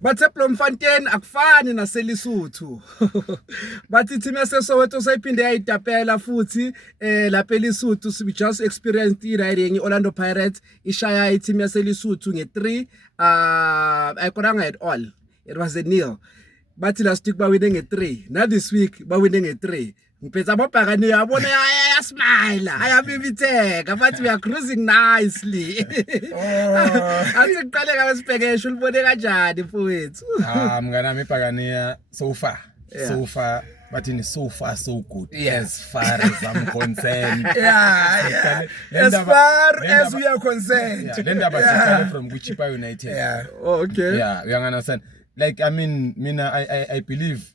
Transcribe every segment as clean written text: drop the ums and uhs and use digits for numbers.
Bathe Bloemfontein akufani naseLesotho. Bathi team yaseSoweto sayiphinde yayitapela futhi lapha eLesotho we just experienced riding Orlando Pirates ishaya team yaseLesotho nge3 ayikoranga at all. It was a nil. Bathi last week ba winning nge3. Now this week ba winning nge3. Ngiphetha ababhakani yabona smile ayabibitheka bathi we are cruising nicely. Athi kuqale ngabesibhekesho ulibone kanjani mfowethu? Mngana mebhakaniya so far but in so far so good as far as I'm concerned. As far as we are concerned. Then about from Wichita United. Oh, okay. You understand? Like I mean, I believe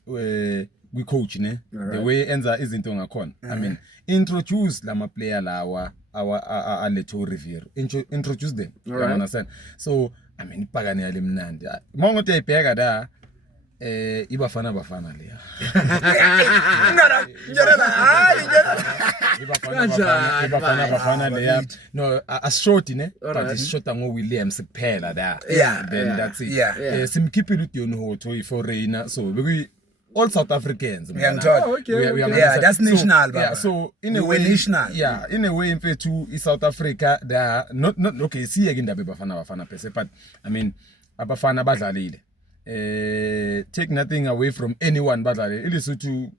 we coach ne the way enza izinto ngakhona. I mean, introduce lama player lawa our Leto Riviera. Introduce them. You understand? So I mean, Pagani alimnandi. Mongote ibheka da ibafana leya. Ibafana leya. No, a short ne, but it's short ngo Williams kuphela da. Then that's it. Simkhiphi uDion Hoto for Reina. So we all South Africans. That's national. So in a way, national. In a way, in fact, too, in South Africa, they are not okay. See again, the Bafana per se, but I mean, Abafana Badlalile. Take nothing away from anyone, but it is to the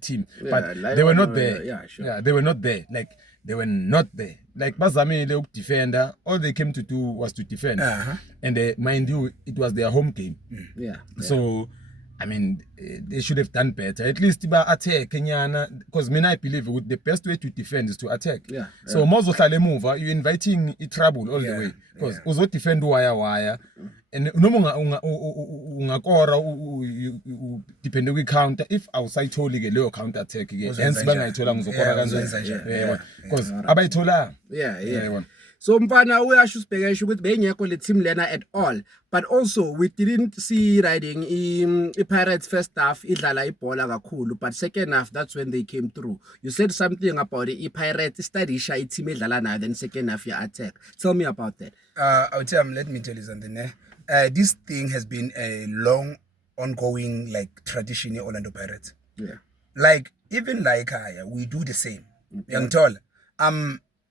team, but they were not there. They were not there. Like they were not there. Like Bazami, the defender, all they came to do was to defend, and mind you, it was their home game. So. I mean, they should have done better. At least attack because I believe the best way to defend is to attack. So Mozohlale move, you're inviting trouble all the way. Because uzo defend wire. And no ungakora depend on counter. If outside totally get low counter attack again. Hence banga itola ngizokora kanjani. Because abayithola. So mfana uyasho usibhekesha ukuthi bengekho le team lena at all, but also we didn't see riding I Pirates first half idlala ibhola kakhulu, but second half that's when they came through. You said something about I Pirates studisha I team idlala nayo, then second half ya attack. Tell me about that. Let me tell you something. This thing has been a long ongoing like tradition in Orlando Pirates. Like even like we do the same. Young tall.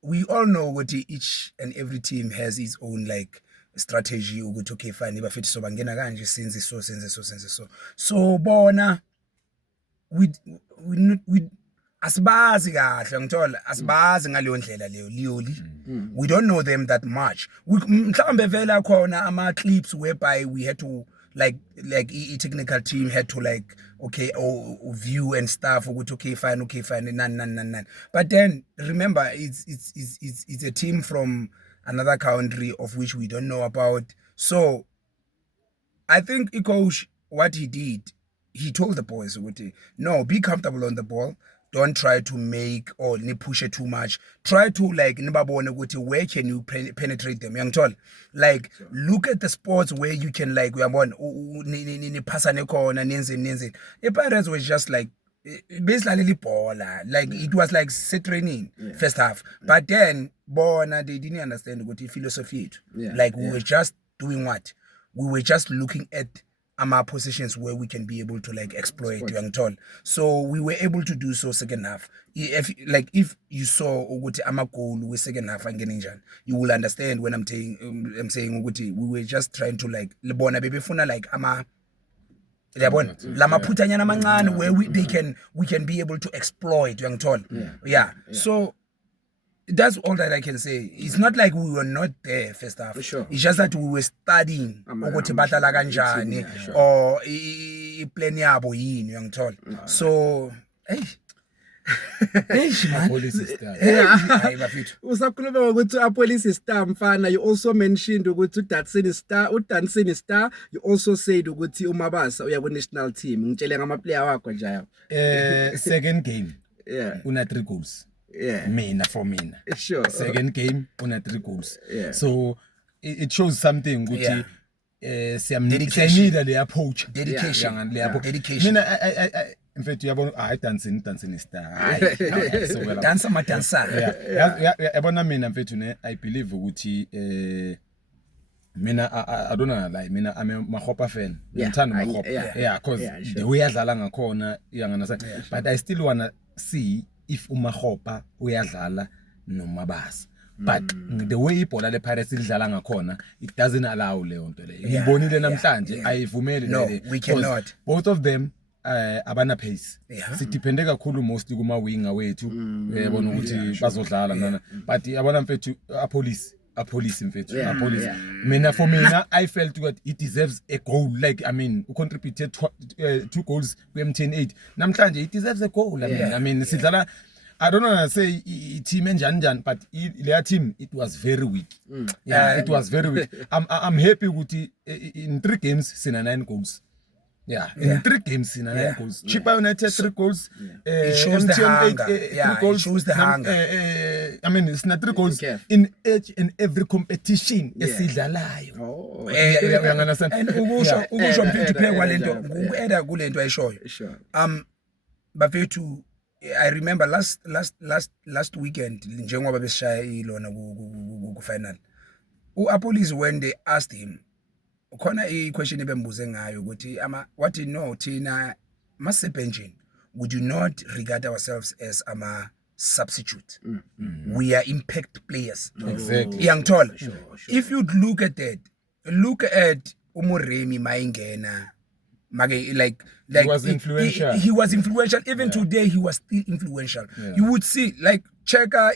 We all know what each and every team has its own like strategy. Okay, fine. If so bangena kanje senze so. So bona we asibazi kahle ngithola asibazi ngaleyo ndlela leyo liyoli. We don't know them that much. Mhlambe vela khona ama clips whereby we had to like technical team had to like view and stuff okay fine none. But then remember it's a team from another country of which we don't know about. So I think coach what he did, he told the boys no, be comfortable on the ball. Don't try to make or push it too much. Try to like where can you penetrate them? Young tall. Like look at the sports where you can like we are born. The Pirates was just like basically baller. Like it was like set training first half. But then they didn't understand what the philosophy. Like we were just doing what? We were just looking at our positions where we can be able to like exploit young tall. So we were able to do so second half. If you saw ama goal with second half and you will understand when I'm saying we were just trying to like lebona bebefuna like ama lama putanyana mancane where we can be able to exploit young tall. So that's all that I can say. It's not like we were not there first half. Sure. It's just that we were studying ukuthi badlala kanjani or plan yabo yini uyangithola. So usakhuluma ukuthi apolice star mfana, you also mentioned ukuthi uDansini star, you also said ukuthi uMabasa uya ku national team. Ngitshele ngama player wakho nje second game una 3 goals. For me. Sure. Second game on 3 goals. So it shows something which dedication. The approach. Dedication. I in fact, you have dancing star. Dancer matansa. I believe ukuthi Mina I don't know like mina I'm a Mahopa fan. Yeah, Ngithanda Mahopa. Yeah, cause sure. the way adlala ngakhona uyanganasana. But I still wanna see if uMahopa uyadlala noMabasa. But the way ibhola lePirates lidlala ngakhona, it doesn't allow leyo nto leyo. Ngibonile namhlanje ayivumeli No, le. we cannot. Both of them abana pace. Yeah. Sidepende kakhulu mostly kuma winger wethu. Uyabona ukuthi bazodlala nana. But abana mfethu police mfethu. Police. Mina for mina I felt that he deserves a goal. Like I mean, who contributed 2 goals to M108. Namhlanje he deserves a goal. I mean, sidlala I don't know say team enjani but their team it was very weak. It was very weak. I'm happy with in 3 games sina 9 goals. In 3 games sina 9 goals. Chippa United 3 goals. It shows the hunger. It shows the hunger. I mean it's not 3 goals in each and every competition esidlalayo. Uyanganasana. And ukusho mfethu play kwalento ukueda kulento ayishoyo. Sure. Bafethu I remember last weekend njengoba besishaya ilona ku final. uApollis when they asked him khona question ebembuze ngayo ukuthi what you know thina masebenjini would you not regard ourselves as ama substitute? We are impact players. Exactly. Iyangithola. If you look at that, look at uMoremi mayingena like he was influential. He was influential. Even today, he was still influential. You would see, like, checker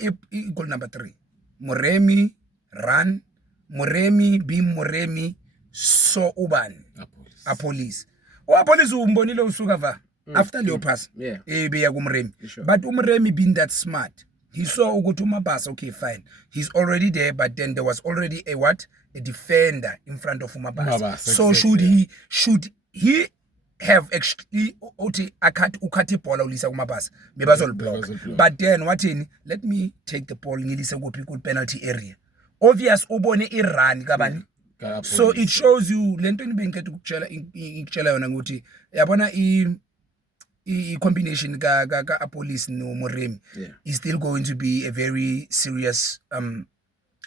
goal number 3. Moremi, run. Moremi, Bim Moremi, so Uban. Apolis. Apolis umbonile usuka va. After Leo pass. Beya kuMoremi. But uMoremi being that smart, he saw ukuthi uMabasa, okay, fine. He's already there, but then there was already a defender in front of uMabasa. So exactly. should he have actually ukhathi ibhola ulisa kuMabasa bebazoliblock, but then let me take the ball ngilise kuphi ku penalty area, obvious ubone irun kabani. So it shows you lento nibengikhetha ukutshela yona ukuthi yabona i combination ka Apolis no Moremi is still going to be a very serious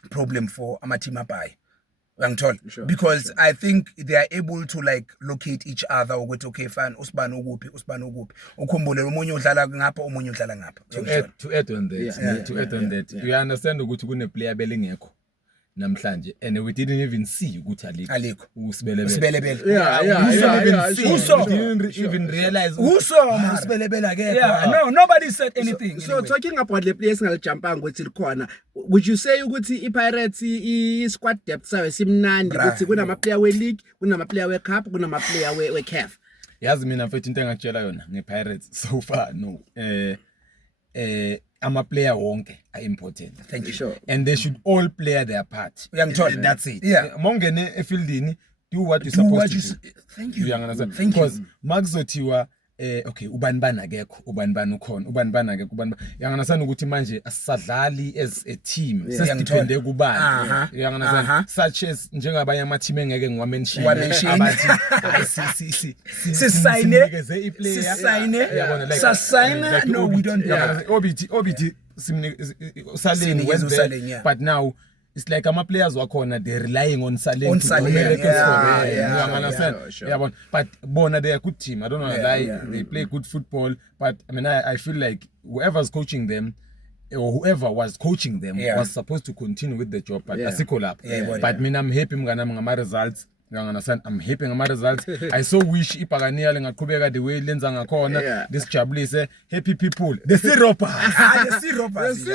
problem for ama team abayi. Because I think they are able to like locate each other ukuthi okay fine usibani ukuphi ukhumbule umunye udlala ngapha umunye udlala ngapha. To add on that you understand ukuthi kune player belingekho namhlanje and we didn't even see ukuthi alikho usibelebele. Didn't even realize usibelebele akekho. No, nobody said anything. So talking about the players ngalijumpanga ukuthi likhona, would you say ukuthi iPirates I squad depth sayo simnandi ukuthi kunama player we league, kunama player we cup, kunama player we CAF? Yazi mina mfethu into engakutshela yona ngePirates so far no ama player wonke are important. Thank you. Sure. And they should all play their part. That's it. Mongene efieldini do what you're supposed to do. Thank you. You understand? Because makuzotiwa okay ubani bani akekho ubani bani ukhona ubani bani akekho ubani yanganasana ukuthi manje asisadlali as a team sesipende kubani yanganasana such as njengabanye ama team engeke ngiwamention abathi sisayine iplayer yabona no we don't obiti Saleng went there but now it's like ama players wakhona they relying on Saleng but bona they are good team. I don't know they play good football, but I mean I feel like whoever's coaching them or whoever was coaching them was supposed to continue with the job, but asikho lapho. But mina I'm happy ngama results. I'm happy ngama results. I so wish iPhakania lingaqhubeka the way lenza ngakhona lisijabulise happy people. The Sea Robbers.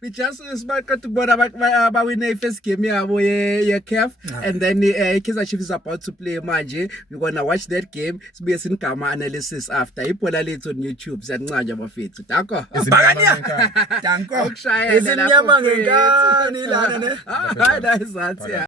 We just smart to about win first game yabo ye CAF and then Kaizer Chiefs is about to play manje. We're going to watch that game. Sibuye sinikama analysis after. Ibhola lethu on YouTube siyancanja bafethu. Danko. Danko. Izimnyama ngenkani lana ne. Hayi la izathu.